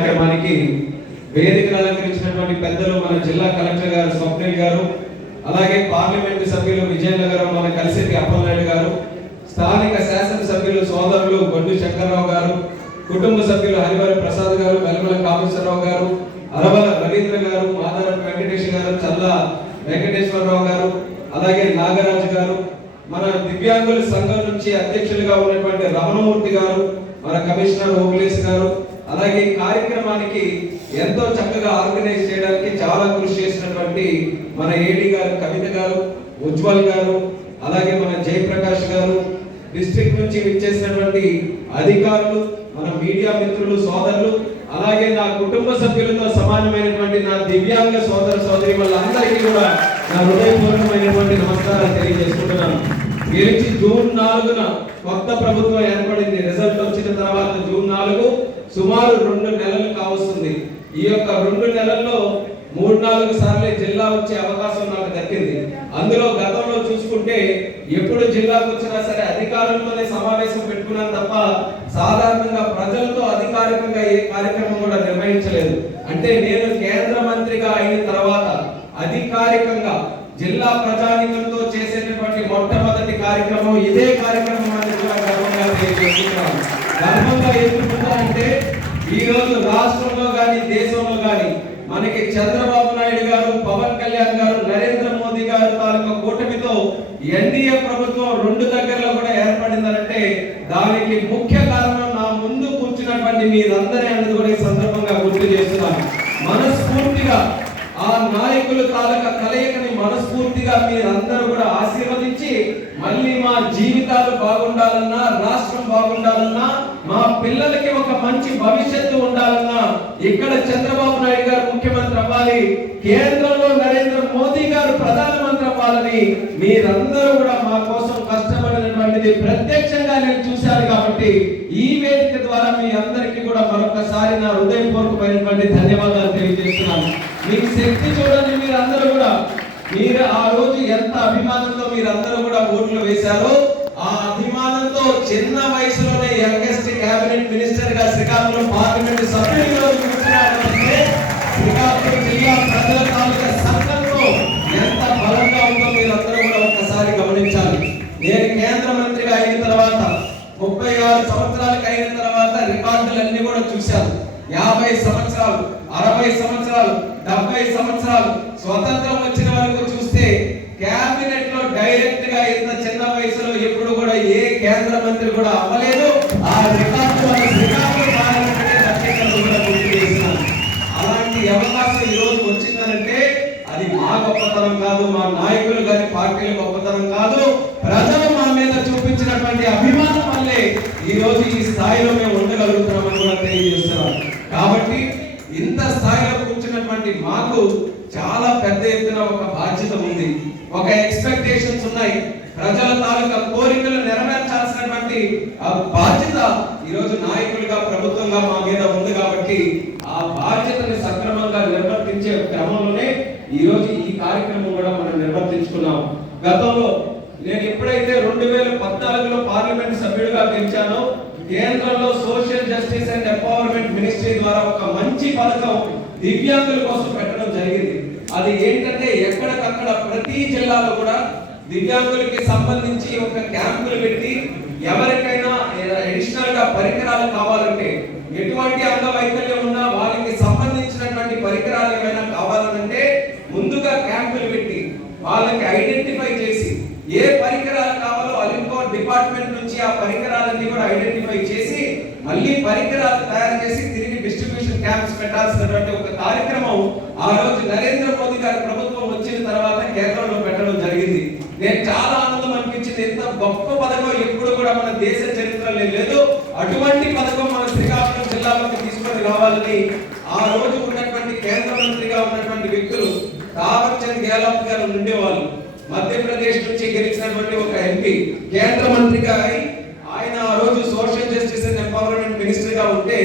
కార్యక్రమానికి వేదికను అలంకరించినటువంటి పెద్దలు మన జిల్లా కలెక్టర్ గారు స్వప్నిల్ గారు అలాగే పార్లమెంటు సభ్యులు విజయనగరం మన కలిసిటి అప్పలనాయుడు గారు స్థానిక శాసనసభ్యులు సోదరులు గొడ్డు శంకర్రావు గారు కుటుంబ సభ్యులు హరివర ప్రసాద్ గారు వెలమల కామేశ్వరరావు గారు అరవల రవీంద్ర గారు మాదారం వెంకటేష్ గారు చల్ల వెంకటేశ్వరరావు గారు అలాగే నాగరాజు గారు మన దివ్యాంగుల సంఘం నుంచి అధ్యక్షులుగా ఉన్నటువంటి రమణమూర్తి గారు మన కమిషనర్ ఓగ్లేష్ గారు అలాగే ఈ కార్యక్రమానికి ఎంతో చక్కగా ఆర్గనైజ్ చేయడానికి చాలా కృషి చేసినటువంటి మన ఏడి గారు కవిత గారు ఉజ్వల్ గారు అలాగే మన జయప్రకాష్ గారు డిస్ట్రిక్ట్ నుంచి విచ్చేసినటువంటి అధికారులు మన మీడియా మిత్రులు సోదరులు అలాగే నా కుటుంబ సభ్యులతో సమానమైనటువంటి నా దివ్యాంగ సోదర సోదరి వాళ్ళందరికీ కూడా నా హృదయపూర్వకమైనటువంటి నమస్కారాలు తెలియజేసుకుంటున్నాను. గెలిచి జూన్ నాలుగున కొత్త ప్రభుత్వం ఏర్పడింది. రిజల్ట్ వచ్చిన తర్వాత జూన్ నాలుగు సుమారు రెండు నెలలు కావస్తుంది. ఈ యొక్క రెండు నెలల్లో మూడు నాలుగు సార్లు జిల్లా వచ్చే అవకాశం నాకు దక్కింది. అందులో గతంలో చూసుకుంటే ఎప్పుడు జిల్లాకు వచ్చినా సరే అధికారులతోనే సమావేశం పెట్టుకున్నాను తప్ప సాధారణంగా ప్రజలతో అధికారికంగా ఏ కార్యక్రమం కూడా నిర్వహించలేదు. అంటే నేను కేంద్ర మంత్రిగా అయిన తర్వాత అధికారికంగా జిల్లా ప్రజానికంతో చేసేటటువంటి మొట్టమొదటి కార్యక్రమం ఇదే కార్యక్రమం గర్వంగా అంటే ఈ రోజు రాష్ట్రంలో కానీ దేశంలో కానీ మనకి చంద్రబాబు నాయుడు గారు పవన్ కళ్యాణ్ గారు నరేంద్ర మోదీ గారు తాలూకా కూటమితో ఎన్డీఏ ప్రభుత్వం రెండు దగ్గరలో కూడా ఏర్పడిందనంటే దానికి ముఖ్య కారణం నా ముందు కూర్చున్నటువంటి మీరందరే అన్నది కూడా ఈ సందర్భంగా గుర్తు చేస్తున్నాను. మనస్ఫూర్తిగా ఆ నాయకులు తాలూకా కలయికని మనస్ఫూర్తిగా మీరు కూడా ఆశీర్వదించి మళ్ళీ మా జీవితాలు బాగుండాలన్నా రాష్ట్రం బాగుండాలన్నా మా పిల్లలకి ఒక మంచి భవిష్యత్తు ఉండాలన్నా ఇక్కడ చంద్రబాబు నాయుడు గారు ముఖ్యమంత్రి అవ్వాలి కేంద్రంలో నరేంద్ర మోదీ గారు ప్రధానమంత్రి అవ్వాలని మీరందరూ కూడా మా కోసం కష్టపడినటువంటిది ప్రత్యక్షంగా నేను చూశాను కాబట్టి ఈ వేదిక ద్వారా మీ అందరికీ కూడా మరొకసారి నా హృదయపూర్వకమైనటువంటి ధన్యవాదాలు తెలియజేస్తున్నాను. మీకు శక్తి చూడండి మీరందరూ కూడా. మీరు ఆ రోజు ఎంత అభిమానంతో మీరందరూ కూడా ఓట్లు వేశారో ఆ అభిమానంతో చిన్న వయసులోనే యంగెస్ట్ కేబినెట్ మినిస్టర్గా శ్రీకాకుళం పార్లమెంట్ సభ్యుడిగా కూర్చున్నారంటే శ్రీకాకుళం జిల్లా ప్రజల తాలూకా సంఘంలో ఎంత బలంగా ఉందో మీరు అందరూ కూడా ఒక్కసారి గమనించాలి. నేను కేంద్ర మంత్రిగా అయిన తర్వాత ముప్పై ఆరు సంవత్సరాలకు అయిన తర్వాత రికార్డులన్నీ కూడా చూశాను. యాభై సంవత్సరాలు అరవై సంవత్సరాలు డెబ్బై సంవత్సరాలు స్వతంత్రం వచ్చిన వరకు చూస్తే కేబినెట్లో డైరెక్ట్గా ఇంత చిన్న వయసులో ఎప్పుడు కూడా ఏ కేంద్ర మంత్రి కూడా అవ్వలేదు. ఆ రికార్డు గొప్పతనం కాదు మా నాయకులు గారి పార్టీల గొప్పతనం కాదు. ప్రజలు మా మీద చూపించినటువంటి అభిమానం వల్లే ఈ రోజు ఈ స్థాయిలో మేము ఉండగలుగుతున్నామని కూడా తెలియజేస్తున్నాం. కాబట్టి ఇంత స్థాయిలో కూర్చున్నటువంటి మాకు చాలా పెద్ద ఎత్తున ఒక బాధ్యత ఉంది. ఒక ఎక్స్పెక్టేషన్స్ ఉన్నాయి. ప్రజల తాలూకా కోరికలు నెరవేర్చాల్సినటువంటి ఆ బాధ్యత ఈ రోజు నాయకులుగా ప్రభుత్వంగా మా మీద ఉంది కాబట్టి ఆ బాధ్యతని సక్రమంగా నిర్వర్తించే క్రమంలోనే ఈ రోజు ఈ కార్యక్రమం కూడా మనం నిర్వర్తించుకున్నాం గతంలో నేను ఎప్పుడైతే రెండు వేల పద్నాలుగులో పార్లమెంట్ సభ్యుడిగా గెలిచానో కేంద్రంలో social justice and empowerment ministry ద్వారా ఒక మంచి పథకం దివ్యాంగుల కోసం పెట్టడం జరిగింది అది ఏంటంటే ఎక్కడికక్కడ ప్రతి జిల్లాలో కూడా దివ్యాంగులకి సంబంధించి ఒక క్యాంపులు పెట్టి ఎవరికైనా అడిషనల్గా పరికరాలు కావాలంటే ఎటువంటి అంగవైకల్యం ఉన్నా వాళ్ళకి సంబంధించినటువంటి పరికరాలు ఏమైనా కావాలంటే ముందుగా క్యాంపులు పెట్టి వాళ్ళకి ఐడెంటిఫై చేసి ఏ పరికరాలు కావాలో అలింకో డిపార్ట్మెంట్ నుంచి ఆ పరికరాలన్నీ కూడా ఐడెంటిఫై చేసి మళ్ళీ పరికరాలు తయారు చేసి తిరిగి డిస్ట్రిబ్యూషన్ క్యాంప్స్ పెట్టాల్సినటువంటి ఒక కార్యక్రమం ఆ రోజు నరేంద్ర మోదీ గారి ప్రభుత్వం వచ్చిన తర్వాత కేంద్రంలో పెట్టడం జరిగింది. నేను చాలా ఆనందం అనిపించింది. ఎంత గొప్ప పథకం ఎప్పుడు కూడా మన దేశ చరిత్రలో లేదు. అటువంటి పథకం మన శ్రీకాకుళం జిల్లాలోకి తీసుకొని రావాలని ఆ రోజు ఉన్నటువంటి కేంద్ర మంత్రిగా ఉన్నటువంటి వ్యక్తులు తావర్చంద్ గెహ్లాట్ గారు ఉండేవాళ్ళు. మధ్యప్రదేశ్ నుంచి గెలిచినటువంటి ఒక ఎంపీ కేంద్ర మంత్రిగా అయి ఆయన ఆ రోజు సోషల్ జస్టిస్ అండ్ ఎంపవర్మెంట్ మినిస్టర్గా ఉంటే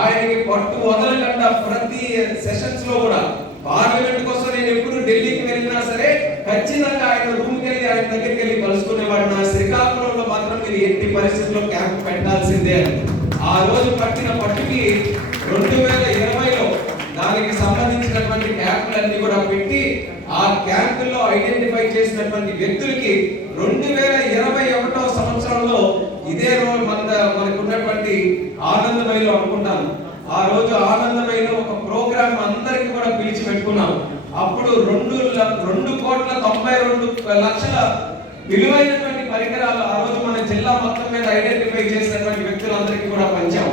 ఆయనకి పట్టు వదలకుండా ప్రతి సెషన్స్లో కూడా పార్లమెంట్ కోసం నేను ఎప్పుడు ఢిల్లీకి వెళ్ళినా సరే ఖచ్చితంగా ఆయన రూమ్కి వెళ్ళి ఆయన దగ్గరికి వెళ్ళి కలుసుకునేవాడు నా శ్రీకాకుళంలో మాత్రం మీరు ఎట్టి పరిస్థితుల్లో క్యాంప్ పెట్టాల్సిందే ఆ రోజు పట్టిన పట్టుకి రెండు వేల ఇరవైలో దానికి సంబంధించినటువంటి క్యాంపులన్నీ కూడా ఆ క్యాంపులో ఐడెంటిఫై చేసినటువంటి వ్యక్తులకి రెండు వేల ఇరవై ఒకటో సంవత్సరంలో ఇదే రోజు మన మనకు ఉన్నటువంటి ఆనందమయ్యలో అనుకుంటాను ఆ రోజు ఆనందమయ్యలో ఒక ప్రోగ్రామ్ అందరికి కూడా పిలిచి పెట్టుకున్నాం అప్పుడు రెండు రెండు కోట్ల తొంభై రెండు లక్షల విలువైనటువంటి పరికరాలు ఆ రోజు మన జిల్లా మొత్తం మీద ఐడెంటిఫై చేసినటువంటి వ్యక్తులందరికీ కూడా పంచాం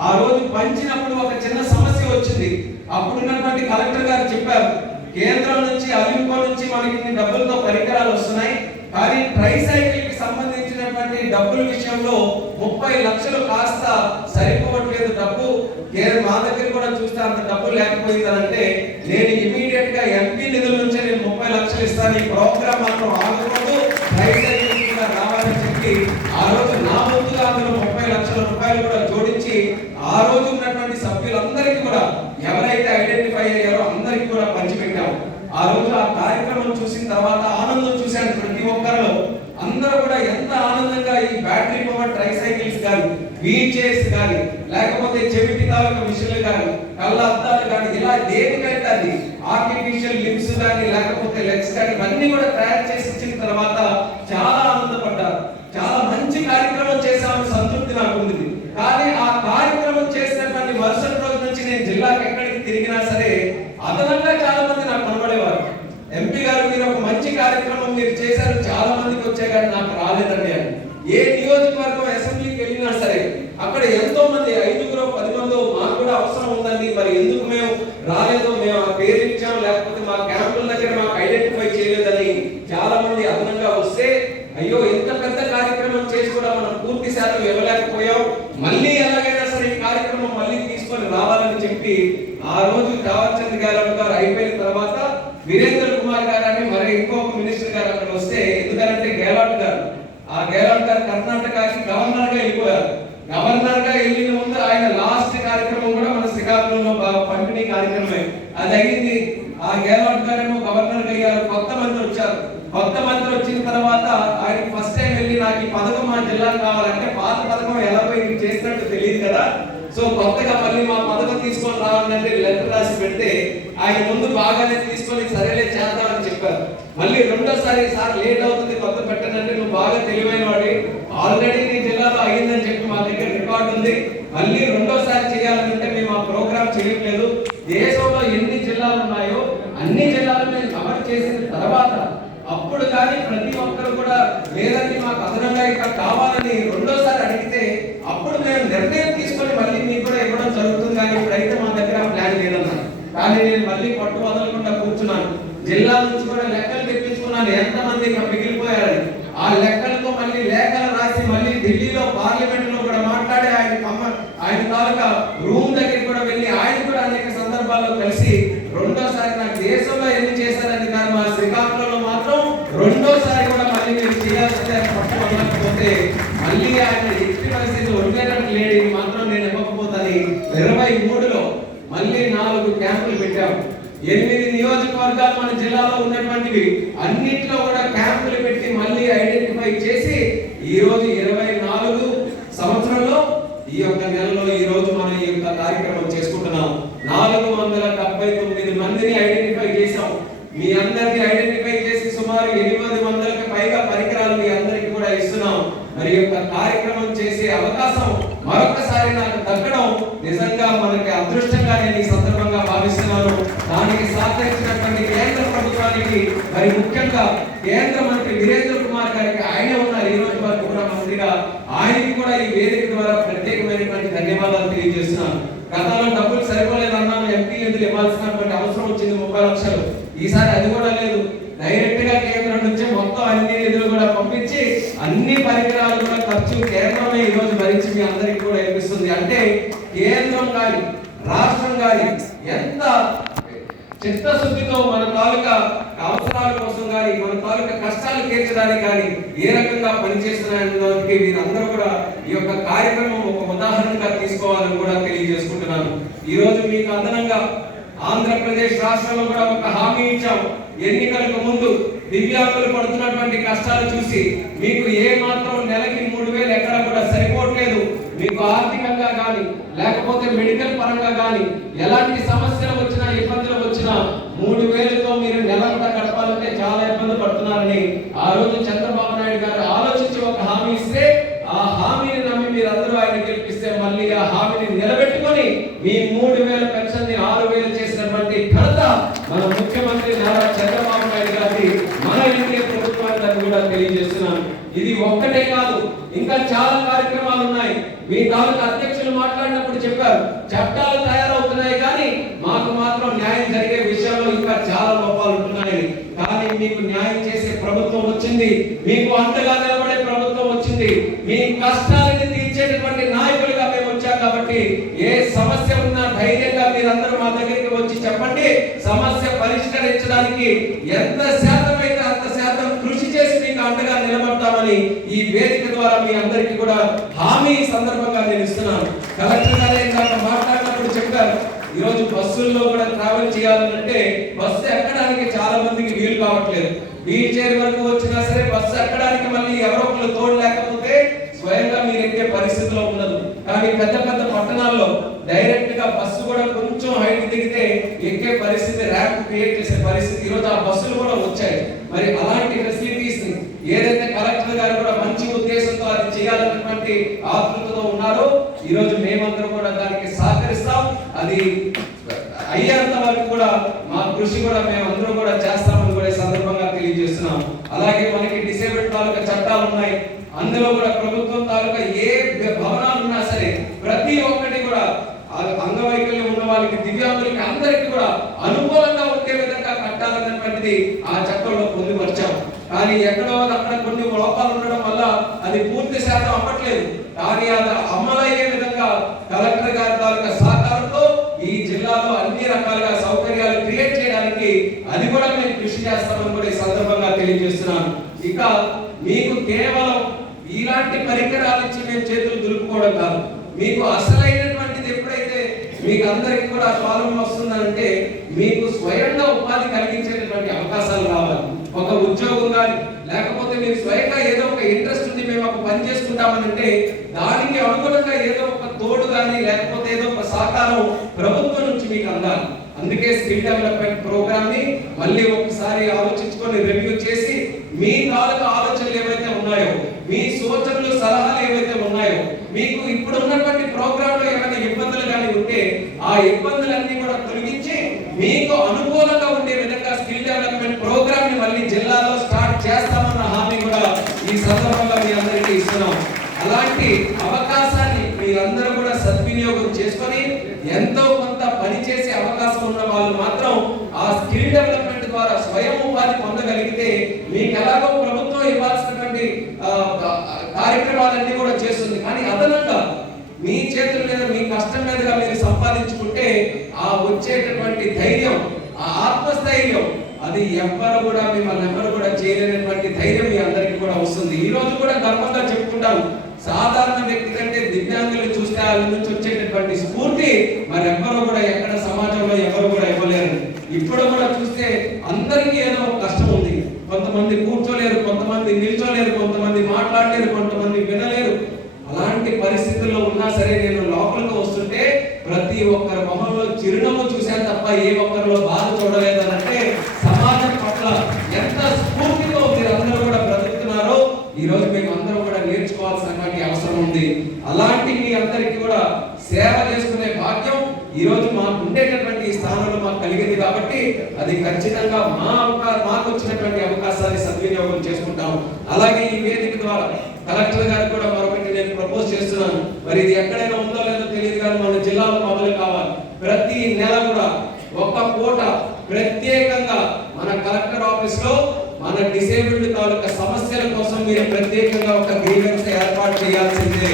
ఆ రోజు పంచినప్పుడు ఒక చిన్న సమస్య వచ్చింది. అప్పుడున్నటువంటి కలెక్టర్ గారు చెప్పారు కేంద్రం నుంచి అలింకో నుంచి మనకి డబ్బులతో పరికరాలు వస్తున్నాయి. కానీ ట్రైసైకిల్కి సంబంధించినటువంటి డబ్బుల విషయంలో ముప్పై లక్షలు కాస్త సరిపోవట్లేదు డబ్బు. మా దగ్గర కూడా చూస్తే అంత డబ్బు లేకపోయింది అంటే నేను ఇమీడియట్గా ఎంపీ నిధుల నుంచి నేను ముప్పై లక్షలు ఇస్తాను. ఈ ప్రోగ్రామ్ మాత్రం ఆగకూడదు ట్రైసైకిల్ కూడా రావాలని చెప్పి ఆ రోజు నా వంతుగా అందులో ముప్పై లక్షల రూపాయలు కూడా జోడించి ఆ రోజు ఉన్నటువంటి సభ్యులందరికీ కూడా ఎవరైతే ఐడెంటిఫై అయ్యారో అందరికీ కూడా పంచిపెట్టాము ఆ రోజు ఆ కార్యక్రమం చూసిన తర్వాత ఆనందం చూశాను ప్రతి ఒక్కరిలో అందరూ కూడా ఎంత ఆనందంగా ఈ బ్యాటరీ పవర్ ట్రైసైకిల్స్ కానీ వీల్ చైర్స్ కానీ లేకపోతే చెవిటి తాలూకు మిషన్లు కానీ కళ్ళ అద్దాలు కానీ ఇలా దేనికైతే అది ఆర్టిఫిషియల్ లిప్స్ కానీ లేకపోతే లెగ్స్ కానీ ఇవన్నీ కూడా తయారు చేసి ఇచ్చిన తర్వాత చాలా ఆనందం చాలా మంచి కార్యక్రమం చేశామని సంతృప్తి నాకు ఉంది కానీ ఆ కార్యక్రమం చేసినటువంటి మరుసటి రోజు నుంచి నేను జిల్లాకి ఎక్కడికి తిరిగినా సరే అదనంగా చాలా మంది నాకు కనబడేవారు ఎంపీ గారు మీరు ఒక మంచి కార్యక్రమం మీరు చేశారు చాలా మందికి వచ్చే కానీ నాకు రాలేదండి అని ఏ నియోజకవర్గం అసెంబ్లీకి వెళ్ళినా సరే అక్కడ ఎంతో మంది ఐదుగురు పది మందో మాకు కూడా అవసరం ఉందండి మరి ఎందుకు మేము రాలేదో మేము ఆ పేరు ఇచ్చాం లేకపోతే మా క్యాంపుల దగ్గర మాకు ఐడెంటిఫై చేయలేదని చాలా మంది అదనంగా వస్తే అయ్యో ఇంత పెద్ద కార్యక్రమం చేసి కూడా మనం పూర్తి శాతం ఇవ్వలేకపోయాం మళ్ళీ ఎలాగైనా సరే ఈ కార్యక్రమం మళ్ళీ తీసుకొని రావాలని చెప్పి ఆ రోజు దావర్చంద్ గెహ్లోట్ గారు అయిపోయిన తర్వాత వీరేంద్ర కుమార్ గారు అని మరి ఇంకొక మినిస్టర్ గారు అక్కడ వస్తే ఎందుకంటే గెహ్లోట్ గారు ఆ గెహ్లోట్ గారు కర్ణాటకకి గవర్నర్గా వెళ్ళిపోయారు గవర్నర్గా వెళ్ళిన ముందు ఆయన లాస్ట్ కార్యక్రమం కూడా మన శ్రీకాకుళంలో బా- పంపిణీ కార్యక్రమమే అది అయింది ఆ గెహ్లోట్ గారేమో గవర్నర్గా అయ్యారు కొత్త మంత్రి వచ్చారు కొత్త మంత్రి వచ్చిన తర్వాత ఆయన ఫస్ట్ టైం వెళ్ళి నాకు ఈ పథకం మా జిల్లాకు కావాలంటే పాత పథకం ఎలా పోయి నీకు చేసినట్టు తెలియదు కదా సో కొత్తగా మళ్ళీ మా పథకం తీసుకొని లెటర్ రాసి పెడితే ఆయన ముందు బాగానే తీసుకొని సరేలే చేద్దామని చెప్పారు. మళ్ళీ రెండోసారి సార్ లేట్ అవుతుంది కొత్త పెట్టనంటే నువ్వు బాగా తెలివైన వాడి. ఆల్రెడీ నీ జిల్లాలో అయిందని చెప్పి మా దగ్గర రికార్డు ఉంది. మళ్ళీ రెండోసారి చేయాలంటే మేము ఆ ప్రోగ్రామ్ చేయట్లేదు. దేశంలో ఎన్ని జిల్లాలు ఉన్నాయో అన్ని జిల్లాలు మేము కవర్ చేసిన తర్వాత అప్పుడు కానీ ప్రతి ఒక్కరు కూడా లేదండి మాకు అదనంగా ఇక్కడ కావాలని రెండోసారి అడిగితే అప్పుడు మేము నిర్ణయం తీసుకొని మళ్ళీ మీకు కూడా ఇవ్వడం జరుగుతుంది కానీ ఇప్పుడైతే మా దగ్గర ఆ ప్లాన్ లేదన్నారు కానీ నేను మళ్ళీ పట్టు వదలకుండా కూర్చున్నాను. జిల్లా నుంచి కూడా లెక్కలు తెప్పించుకున్నాను. ఎంతమంది ఇక్కడ మిగిలిపోయారని ఆ లెక్కలతో మళ్ళీ లేఖలు రాసి మళ్ళీ ఢిల్లీలో పార్లమెంట్లో కూడా మాట్లాడి ఆయన కమ్మ ఆయన తాలూకా రూమ్ దగ్గరికి కూడా వెళ్ళి ఆయన కూడా అనేక సందర్భాల్లో కలిసి రెండోసారి నాకు దేశంలో ఎన్ని చేశారని కానీ మా శ్రీకాకుళంలో మాత్రం రెండోసారి కూడా మళ్ళీ మీరు చేయాల్సిందే అని పట్టుకోలేకపోతే మళ్ళీ ఆయన ఎట్టి పరిస్థితి ఒడిపోయినట్టు లేడు ఇది మాత్రం నేను ఇవ్వకపోతాను ఇరవై మూడులో మళ్ళీ నాలుగు క్యాంపులు పెట్టాము ఎనిమిది నియోజకవర్గాలు మన జిల్లాలో ఉన్నటువంటివి అన్ని కూడా క్యాంపులు పెట్టి మళ్ళీ ఐడెంటిఫై చేసి ఈ రోజు ఇరవై నాలుగు సంవత్సరంలో ఈ యొక్క నెలలో ఈ రోజు మనం ఈ యొక్క కార్యక్రమం చేసుకుంటున్నాం నాలుగు వందల డెబ్బై తొమ్మిది మందిని ఐడెంటిఫై చేశాం మీ అందరిని ఐడెంటిఫై చేసి సుమారు ఎనిమిది వందలకి పైగా పరికరాలు మీ అందరికీ కూడా ఇస్తున్నాం మరి ఈ యొక్క కార్యక్రమం చేసే అవకాశం మరొకసారి నాకు దక్కడం నిజంగా మనకి అదృష్టంగా నేను ఈ సందర్భంగా భావిస్తున్నాను దానికి సహకరించినటువంటి కేంద్ర ప్రభుత్వానికి మరి ముఖ్యంగా కేంద్ర మంత్రి వీరేంద్ర కుమార్ గారికి ఆయనే ఉన్నారు ఈ రోజు వరకు కూడా మంత్రిగా ఆయనకి కూడా ఈ వేదిక ద్వారా ప్రత్యేకమైనటువంటి ధన్యవాదాలు తెలియజేస్తున్నాను. గతంలో డబ్బులు సరిపోలేదన్నాను ఎంపీ నిధులు ఇవ్వాల్సినటువంటి అవసరం వచ్చింది ముప్పై లక్షలు. ఈసారి అది కూడా లేదు. డైరెక్ట్గా కేంద్రం నుంచి మొత్తం అన్ని నిధులు కూడా పంపించి అన్ని పరికరాలు కూడా ఖర్చు కేంద్రమే ఈ రోజు భరించి మీ అందరికి కూడా ఇప్పిస్తుంది. అంటే కేంద్రం కానీ రాష్ట్రం కానీ ఎంత చిత్తశుద్ధితో మన తాలూకా అవసరాల కోసం కానీ మన తాలూకా కష్టాలు తీర్చడానికి కానీ ఏ రకంగా పనిచేస్తున్నాయన్నదానికి మీరందరూ కూడా ఈ యొక్క కార్యక్రమం ఒక ఉదాహరణగా తీసుకోవాలని కూడా తెలియజేసుకుంటున్నాను. ఈ రోజు మీకు అదనంగా ఆంధ్రప్రదేశ్ రాష్ట్రంలో కూడా ఒక హామీ ఇచ్చాం. ఎన్నికలకు ముందు దివ్యాంగులు పడుతున్నటువంటి కష్టాలు చూసి మీకు ఏ మాత్రం నెలకి మూడు వేలు ఎక్కడ కూడా సరి మీకు ఆర్థికంగా కానీ లేకపోతే మెడికల్ పరంగా కానీ ఎలాంటి సమస్యలు వచ్చినా ఇబ్బందులు వచ్చినా మూడు వేలతో మీరు నెలంతా గడపాలంటే చాలా ఇబ్బంది పడుతున్నారని ఆ రోజు చంద్రబాబు నాయుడు గారు ఆలోచించి ఒక హామీ ఇస్తే ఆ హామీని నమ్మి మీరందరూ ఆయన గెలిపిస్తే మళ్ళీ ఆ హామీని నిలబెట్టుకొని మీ మూడు వేల పెన్షన్ని ఆరు వేలు చేసినటువంటి ఘనత మన ముఖ్యమంత్రి నారా చంద్రబాబు నాయుడు గారి మన ఎన్డీఏ ప్రభుత్వానికి కూడా తెలియజేస్తున్నాను. ఇది ఒక్కటే కాదు ఇంకా చాలా కార్యక్రమాలు ఉన్నాయి. మీ తాలూకు అధ్యక్షులు మాట్లాడినప్పుడు చెప్పారు చట్టాలు తయారవుతున్నాయి కానీ మాకు మాత్రం న్యాయం జరిగే విషయంలో ఇంకా చాలా లోపాలు ఉంటున్నాయని కానీ మీకు న్యాయం చేసే ప్రభుత్వం వచ్చింది. మీకు అంతగా నిలబడే ప్రభుత్వం వచ్చింది. మీ కష్టాలని తీర్చేటటువంటి నాయకులుగా మేము వచ్చాం కాబట్టి ఏ సమస్య ఉన్నా ధైర్యంగా మీరందరూ మా దగ్గరికి వచ్చి చెప్పండి. సమస్య పరిష్కరించడానికి ఎంత శాతం అయితే అంత శాతం కృషి చేసి మీకు అండగా నిలబడతామని ఈ వేదిక ద్వారా మీ అందరికీ కూడా హామీ సందర్భంగా నేను ఇస్తున్నాను. కలెక్టర్ గారు ఇందాక మాట్లాడినప్పుడు చెప్పారు ఈ రోజు బస్సుల్లో కూడా ట్రావెల్ చేయాలంటే బస్సు ఎక్కడానికి చాలా మందికి వీలు కావట్లేదు. వీల్ చైర్ వరకు వచ్చినా సరే బస్సు ఎక్కడానికి మళ్ళీ ఎవరో ఒకరు తోడు లేకపోతే స్వయంగా మీరు ఎక్కే పరిస్థితిలో ఉండదు. కానీ పెద్ద పెద్ద పట్టణాల్లో డైరెక్ట్గా బస్సు కూడా కొంచెం హైట్ దిగితే ఎక్కే పరిస్థితి ర్యాంప్ క్రియేట్ చేసే పరిస్థితి ఈరోజు ఆ బస్సులు కూడా వచ్చాయి. మరి అలా ఫెసిలిటీస్ని ఏదైతే కలెక్టర్ గారు కూడా మంచి ఉద్దేశంతో అది చేయాలన్నటువంటి ఆతృతతో ఉన్నారో ఈ రోజు మేమందరం కూడా దానికి సహకరిస్తాం అది అయ్యేంత వరకు కూడా మా కృషి కూడా మేమందరం కూడా చేస్తామని కూడా ఈ సందర్భంగా తెలియజేస్తున్నాం అలాగే మనకి డిసేబుల్డ్ తాలూకా చట్టాలు ఉన్నాయి. అందులో కూడా ప్రభుత్వం తాలూకా ఏ భవనాలు ఉన్నా సరే ప్రతి ఒక్కటి కూడా అంగవైకల్యం ఉన్న వాళ్ళకి దివ్యాంగులకి అందరికీ కూడా అనుకూలంగా ఉండే విధంగా కట్టాలన్నటువంటిది ఆ చట్టంలో పొందుపరిచాం కానీ ఎక్కడో అక్కడ కొన్ని లోపాలు ఉండడం వల్ల అది పూర్తి శాతం అవ్వట్లేదు కానీ అది అమలయ్యే విధంగా కలెక్టర్ గారి తాలూకా సహకారంతో ఈ జిల్లాలో అన్ని రకాలుగా సౌకర్యాలు క్రియేట్ చేయడానికి అది కూడా మేము కృషి చేస్తామని కూడా ఈ సందర్భంగా తెలియజేస్తున్నాను ఇక మీకు కేవలం ఇలాంటి పరికరాలు ఇచ్చి మేము చేతులు దులుపుకోవడం కాదు మీకు అసలైనటువంటిది ఎప్పుడైతే మీకు అందరికి కూడా ఫాలం వస్తుందంటే మీకు స్వయంగా ఉపాధి కలిగించేటటువంటి అవకాశాలు రావాలి. ఒక ఉద్యోగం కానీ లేకపోతే మీరు స్వయంగా ఏదో ఒక ఇంట్రెస్ట్ ఉంది మేము ఒక పని చేసుకుంటామనంటే దానికి అనుగుణంగా ఏదో ఒక తోడు కానీ లేకపోతే ఏదో ఒక సహకారం ప్రభుత్వం నుంచి మీకు అందాలి. అందుకే స్కిల్ డెవలప్మెంట్ ప్రోగ్రామ్ని మళ్ళీ ఒకసారి ఆలోచించుకొని రివ్యూ చేసి మీ తాలూకు ఆలోచనలు ఏవైతే ఉన్నాయో మీ సూచనలు సలహాలు ఏవైతే ఉన్నాయో మీకు ఇప్పుడు ఉన్నటువంటి ప్రోగ్రామ్లో ఏమైనా ఇబ్బందులు కానీ ఉంటే ఆ ఇబ్బందులు సద్వినియోగం చేసుకొని ఎంతో కొంత పని చేసే అవకాశం ఉన్న వాళ్ళు మాత్రం ఆ స్కిల్ డెవలప్మెంట్ ద్వారా స్వయం ఉపాధి పొందగలిగితే మీకు ఎలాగో ప్రభుత్వం ఇవ్వాల్సినటువంటి కార్యక్రమాలన్నీ కూడా చేస్తుంది. కానీ అదనంగా మీ చేతుల మీద మీ కష్టం మీదుగా మీరు సంపాదించుకుంటే ఆ వచ్చేటటువంటి ధైర్యం ఆ ఆత్మస్థైర్యం అది ఎవ్వరు కూడా మిమ్మల్ని ఎవరు కూడా చేయలేనటువంటి ధైర్యం మీ అందరికీ కూడా వస్తుంది. ఈ రోజు కూడా గర్వంగా చెప్పుకుంటాం సాధారణ వ్యక్తి కంటే దివ్యాంగులు చూస్తే నుంచి వచ్చేటటువంటి స్ఫూర్తి మరి ఎవ్వరు కూడా ఎక్కడ సమాజంలో ఎవరు కూడా ఇవ్వలేరు. ఇప్పుడు కూడా చూస్తే అందరికీ ఏదో కష్టం ఉంది. కొంతమంది కూర్చోలేరు కొంతమంది నిల్చోలేరు కొంతమంది మాట్లాడలేరు కొంతమంది వినలేరు. అలాంటి పరిస్థితుల్లో ఉన్నా సరే నేను లోపలికి వస్తుంటే ప్రతి ఒక్కరి మొహంలో చిరునవ్వు చూశాను తప్ప ఏ ఒక్కరిలో బాధ చూడలేదనంటే సమాజం పట్ల ఎంత స్ఫూర్తితో మీరందరూ కూడా బ్రతుకుతున్నారో ఈ రోజు మేము అందరం కూడా నేర్చుకోవాల్సినటువంటి అవసరం ఉంది అలాంటి మీ అందరికీ కూడా సేవ చేసుకునే భాగ్యం ఈ రోజు మాకు ఉండేటటువంటి ఈ స్థానంలో మాకు కలిగింది కాబట్టి అది ఖచ్చితంగా మా అవకా మాకు వచ్చినటువంటి అవకాశాన్ని సద్వినియోగం చేసుకుంటాం అలాగే ఈ వేదిక ద్వారా కలెక్టర్ గారు కూడా మరొకటి నేను ప్రపోజ్ చేస్తున్నాను మరి ఇది ఎక్కడైనా ఉందో లేదో తెలియదు కానీ మన జిల్లాలో మొదలు కావాలి ప్రతి నెల కూడా ఒక పూట ప్రత్యేకంగా మన కలెక్టర్ ఆఫీస్ లో మన డిసేబుల్డ్ తాలూకా సమస్యల కోసం మీరు ప్రత్యేకంగా ఒక గ్రీవెన్స్ ఏర్పాటు చేయాల్సిందే.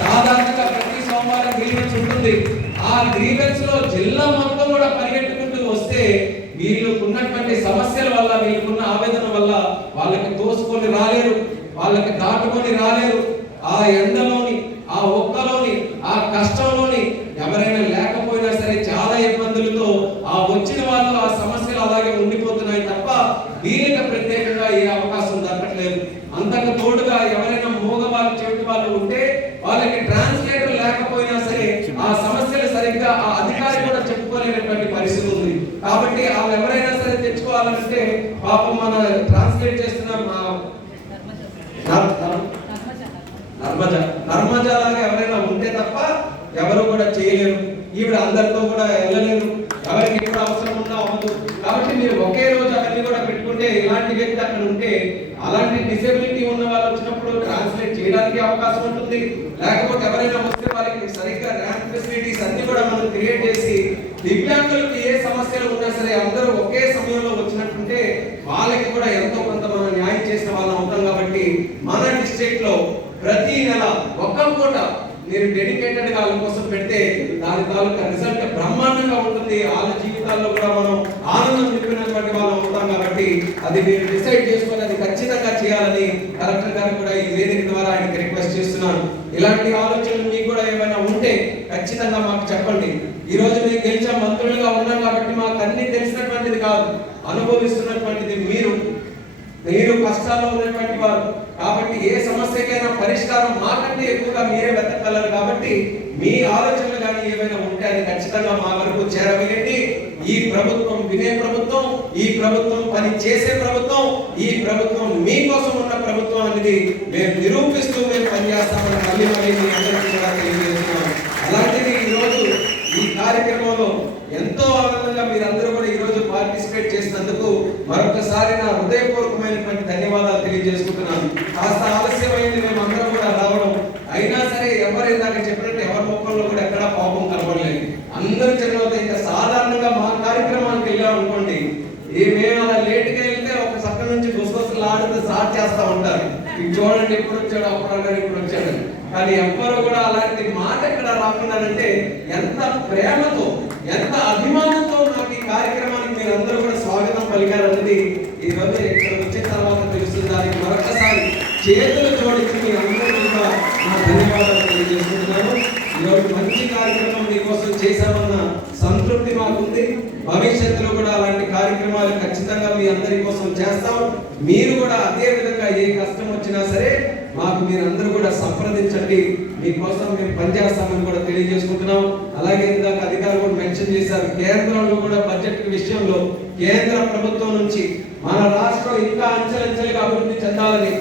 సాధారణంగా ప్రతి సోమవారం గ్రీవెన్స్ ఉంటుంది. ఆ గ్రీవెన్స్లో జిల్లా మొత్తం కూడా పరిగెట్టుకుంటూ వస్తే వీళ్ళకున్నటువంటి సమస్యల వల్ల వీళ్ళకున్న ఆవేదన వల్ల వాళ్ళకి తోసుకొని రాలేరు వాళ్ళకి దాటుకొని రాలేరు. ఆ ఎండలోని ఆ ఒక్కలోని ఆ కష్టంలోని ఎవరైనా లేకపోయినా సరే చాలా ఇబ్బందులతో ఆ వచ్చిన వాళ్ళు ఆ సమస్యలు అలాగే ఉండిపోతున్నాయి తప్ప వీళ్ళకి ప్రత్యేకంగా ఏ అవకాశం దక్కట్లేదు అంతకు తోడుగా ఎవరైనా మూగ వాళ్ళు చెవిటి వాళ్ళు ఉంటే వాళ్ళకి ట్రాన్స్లేటర్ లేకపోయినా సరే ఆ సమస్యలు పరిస్థితి ఉంది. కాబట్టి వాళ్ళు ఎవరైనా సరే తెచ్చుకోవాలంటే పాపం మన ట్రాన్స్లేట్ చేస్తున్న మా నర్మజ నర్మజ. లాగా ఎవరైనా ఉంటే తప్ప ఎవరు కూడా చేయలేరు. ఈవిడ అందరితో కూడా వెళ్ళలేరు. ఎవరికి ఎప్పుడు అవసరం ఉన్నా అవ్వదు. కాబట్టి మీరు ఒకే రోజు అవన్నీ కూడా పెట్టుకుంటే ఇలాంటి వ్యక్తి అక్కడ ఉంటే అలాంటి డిసేబిలిటీ ఉన్న వాళ్ళు వచ్చినప్పుడు ట్రాన్స్లేట్ చేయడానికి అవకాశం ఉంటుంది. లేకపోతే ఎవరైనా వస్తే వాళ్ళకి సరిగ్గా ర్యాంక్ ఫెసిలిటీస్ అన్ని కూడా మనం క్రియేట్ చేసి దివ్యాంగులకు ఏ సమస్యలు ఉన్నా సరే అందరూ ఒకే సమయంలో వచ్చినట్టుంటే వాళ్ళకి కూడా ఎంతో కొంత మనం న్యాయం చేసిన వాళ్ళం అవుతాం కాబట్టి మన డిస్ట్రిక్ట్లో ప్రతి నెల ఒక్క పూట మీరు డెడికేటెడ్గా వాళ్ళ కోసం పెడితే దాని తాలూకా రిజల్ట్ బ్రహ్మాండంగా ఉంటుంది. వాళ్ళ జీవితాల్లో కూడా మనం ఆనందం నింపినటువంటి వాళ్ళం అవుతాం కాబట్టి అది మీరు డిసైడ్ చేసుకొని అది ఖచ్చితంగా చేయాలని కలెక్టర్ గారు కూడా ఈ వేదిక ద్వారా ఆయనకి రిక్వెస్ట్ చేస్తున్నాను. ఇలాంటి ఆలోచనలు మీకు కూడా ఏమైనా ఉంటే ఖచ్చితంగా మాకు చెప్పండి. ఈ రోజు మేము గెలిచిన మంత్రులుగా ఉన్నాం కాబట్టి మాకు అన్ని తెలిసినటువంటిది కాదు. అనుభవిస్తున్నటువంటిది మీరు. మీరు కష్టాల్లో ఉన్నటువంటి వారు. కాబట్టి ఏ సమస్యకైనా పరిష్కారం మాకంటే ఎక్కువగా మీరే వెతకగలరు కాబట్టి మీ ఆలోచనలు కానీ ఏమైనా ఉంటే అది ఖచ్చితంగా మా వరకు చేరవేయండి. ఈ ప్రభుత్వం వినే ప్రభుత్వం ఈ ప్రభుత్వం పని చేసే ప్రభుత్వం ఈ ప్రభుత్వం మీకోసం ఉన్న ప్రభుత్వం అనేది మేము నిరూపిస్తూ మేము పనిచేస్తామని మళ్ళీ మళ్ళీ మీ అందరికీ కూడా అలాంటిది ఈరోజు ఈ కార్యక్రమంలో ఎంతో ఆనందంగా మీరందరూ కూడా ఈ రోజు పార్టిసిపేట్ చేసినందుకు మరొకసారి నా హృదయపూర్వకమైనటువంటి ధన్యవాదాలు తెలియజేసుకుంటున్నాను కాస్త ఆలస్యమైంది మేము అందరం కూడా రావడం అయినా సరే ఎవరు ఇందాక చెప్పినట్టు ఎవరి ముఖంలో కూడా ఎక్కడా పాపం కనబడలేదు అందరూ చిన్న ఇంకా సాధారణంగా మా కార్యక్రమానికి వెళ్ళాం అనుకోండి ఈ మేము అలా లేట్గా వెళ్తే ఒక చక్క నుంచి గుసగుసలు ఆడుతూ స్టార్ట్ చేస్తా ఉంటారు ఇది చూడండి ఎప్పుడు వచ్చాడు అప్పుడు అన్నాడు ఇప్పుడు వచ్చాడు కానీ ఎవ్వరు కూడా అలాంటి మాట ఎక్కడ రాకున్నారంటే ఎంత ప్రేమతో ఎంత అభిమానంతో నాకు ఈ కార్యక్రమానికి మీరు అందరూ కూడా స్వాగతం పలికారన్నది ఈ రోజు ఇక్కడ వచ్చిన తర్వాత తెలుస్తుంది. దానికి మరొకసారి చేతులు జోడించి మీ అందరూ కూడా నా ధన్యవాదాలు తెలియజేస్తున్నాను. ఈరోజు మంచి కార్యక్రమం మీకోసం చేశామన్న సంతృప్తి మాకుంది. భవిష్యత్తులో కూడా అలాంటి కార్యక్రమాలు ఖచ్చితంగా మీ అందరి కోసం చేస్తాం. మీరు కూడా అదే విధంగా ఏ కష్టం వచ్చినా సరే మాకు మీరు అందరూ కూడా సంప్రదించండి. మీకోసం మేము పనిచేస్తామని కూడా తెలియజేసుకుంటున్నాం. అలాగే ఇందాక అధికారులు కూడా మెన్షన్ చేశారు కేంద్రంలో కూడా బడ్జెట్ విషయంలో కేంద్ర ప్రభుత్వం నుంచి మన రాష్ట్రం ఇంకా అంచెలంచెలుగా అభివృద్ధి చెందాలని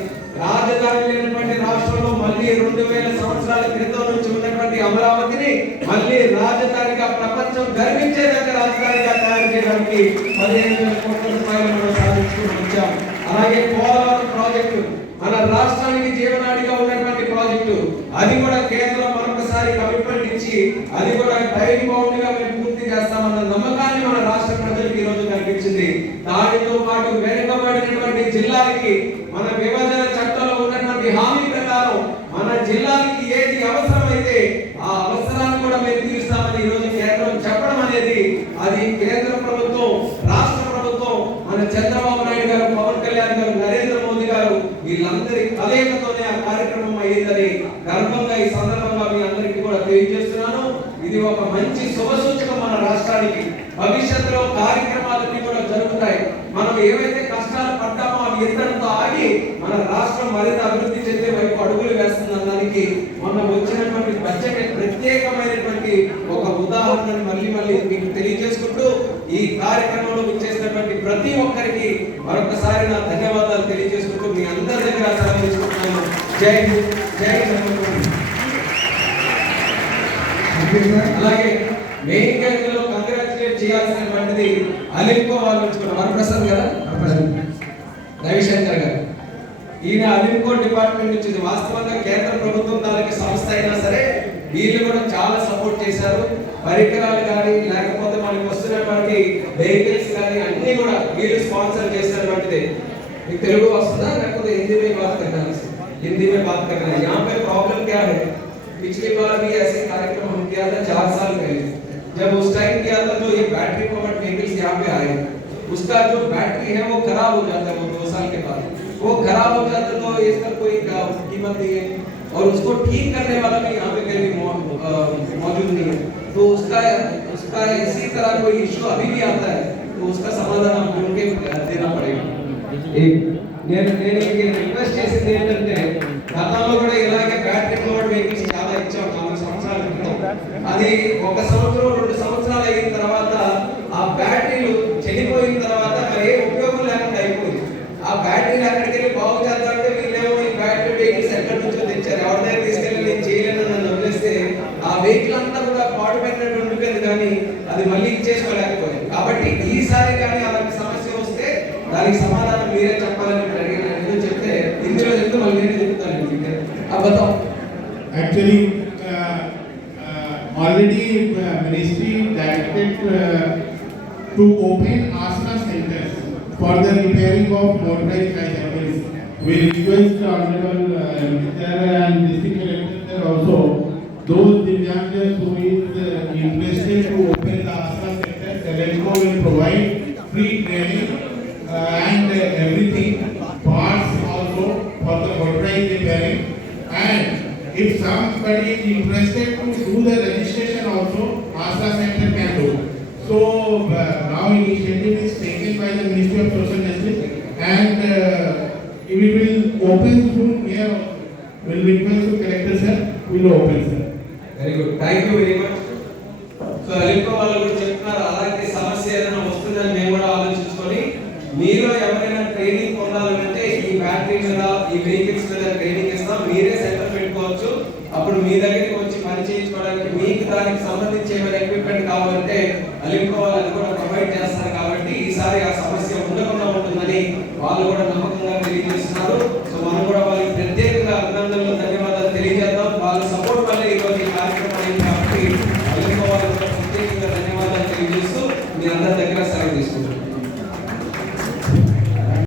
రాజధాని లేనటువంటి రాష్ట్రంలో మళ్ళీ రెండు వేల సంవత్సరాల క్రితం నుంచి ఉన్నటువంటి అమరావతిని మళ్ళీ రాజధానిగా ప్రపంచం గర్వించేదాకా రాజధానిగా తయారు చేయడానికి పదిహేను వేల కోట్ల రూపాయలు మనం సాధించుకుని వచ్చాం అలాగే పోలవరం ప్రాజెక్టు మన రాష్ట్రానికి జీవనాడిగా ఉన్నటువంటి ప్రాజెక్టు అది కూడా కేంద్రం మరొకసారి కమిట్మెంట్ ఇచ్చి అది కూడా టైం బౌండ్గా మేము పూర్తి చేస్తామన్న నమ్మకాన్ని మన రాష్ట్ర ప్రజలకు ఈ రోజు కల్పించింది దానితో పాటు వెనుకబడినటువంటి జిల్లాలకి మన విభజన చట్టంలో ఉన్నటువంటి హామీ ప్రకారం మన జిల్లాలకి ఏది అవసరమైతే ఆ అవసరాన్ని కూడా మేము తీరుస్తామని ఈ రోజు కేంద్రం చెప్పడం అనేది అది కేంద్ర ప్రభుత్వం రాష్ట్ర ప్రభుత్వం మన చంద్రబాబు నాయుడు గారు పవన్ కళ్యాణ్ గారు నరేంద్ర మోదీ గారు వీళ్ళందరి కలయికతోనే ఆ కార్యక్రమం అయ్యిందని గర్వంగా ఈ సందర్భంగా మీ అందరికీ కూడా తెలియజేస్తున్నాను. ఇది ఒక మంచి శుభసూచకం మన రాష్ట్రానికి. భవిష్యత్తులో కార్యక్రమాలన్నీ కూడా జరుగుతాయి. మనం ఏవైతే కష్టాలు పడ్డామో అవి ఎంతటితో ఆగి మన రాష్ట్రం మరింత అభివృద్ధి చెందే వైపు అడుగులు వేస్తుందనడానికి మొన్న వచ్చినటువంటి బడ్జెట్ ప్రత్యేకమైనటువంటి ఒక ఉదాహరణను మళ్ళీ మళ్ళీ మీకు తెలియజేసుకుంటూ ఈ కార్యక్రమంలో చేసినటువంటి ప్రతి ఒక్కరికి మరొకసారి నా ధన్యవాదాలు తెలియజేసుకుంటూ మీ అందరి దగ్గర సెలవు తీసుకుంటున్నాను. జై హింద్, అలాగే మెయిన్గా ఇందులో కంగ్రాచులేట్ చేయాల్సినటువంటిది అలింకో వాళ్ళు వరప్రసాద్ గారా? రవిశంకర్ గారు. ఈయన అలింకో డిపార్ట్మెంట్ నుంచి వాస్తవంగా కేంద్ర ప్రభుత్వం దానికి సంస్థ అయినా సరే వీళ్ళు కూడా చాలా సపోర్ట్ చేశారు. పరికరాలు కానీ లేకపోతే మనకి వస్తున్నటువంటి వెహికల్స్ కానీ అన్ని కూడా వీళ్ళు స్పాన్సర్ చేసినటువంటిది. మీకు తెలుగు వస్తుందా? లేకపోతే హిందీ తెలుగు వస్తుందా हिंदी में बात करना है। यहाँ पे प्रॉब्लम क्या है? पिछली बार भी ऐसे कार्यक्रम हम किया था चार साल पहले। जब उस टाइम किया था तो ये बैटरी पवर्ड व्हीकल्स यहाँ पे आए। उसका जो बैटरी है वो खराब हो जाता है वो दो साल के बाद। वो खराब हो जाता है तो इसका कोई कीमत नहीं है। और उसको ठीक करने वाला भी यहाँ पे कहीं मौजूद नहीं है। तो उसका उसका इसी तरह कोई इशू अभी भी आता है तो उसका समाधान हम ढूंढ के देना पड़ेगा। एक నేను నేను రిక్వెస్ట్ చేసింది ఏంటంటే గతంలో కూడా ఇలాగే బ్యాటరీ పవర్డ్ వెహికల్స్ చాలా ఇచ్చాం నాలుగు సంవత్సరాల క్రితం అది ఒక సంవత్సరం రెండు సంవత్సరాలు అయిన తర్వాత already uh, ministry directed uh, to open asana centers for the repairing of motorized bicycles. We request honorable uh, and district collector also, those Divyangas who is uh, interested to open the asana center, Selenco will provide free training uh, and uh, everything, parts also for the motorized repairing. And if somebody is interested Will request to collector sir, will open sir. Very good thank you very much so Alimco వాళ్ళు కూడా చెప్తున్నారు. అలాంటి సమస్య ఏదైనా వస్తుందని మేము కూడా ఆలోచించుకొని మీరు ఎవరైనా ట్రైనింగ్ పొందాలంటే ఈ బ్యాటరీ మీద ఈ వెహికల్స్ మీద ట్రైనింగ్ ఇస్తాం. మీరే సెంటర్ పెట్టుకోవచ్చు. అప్పుడు మీ దగ్గరికి వచ్చి పని చేయించుకోవడానికి మీకు దానికి సంబంధించి ఏమైనా ఎక్విప్మెంట్ కావాలంటే అలింకో వాళ్ళు కూడా ప్రొవైడ్ చేస్తారు కాబట్టి ఈసారి ఆ సమస్య ఉండకుండా ఉంటుందని వాళ్ళు కూడా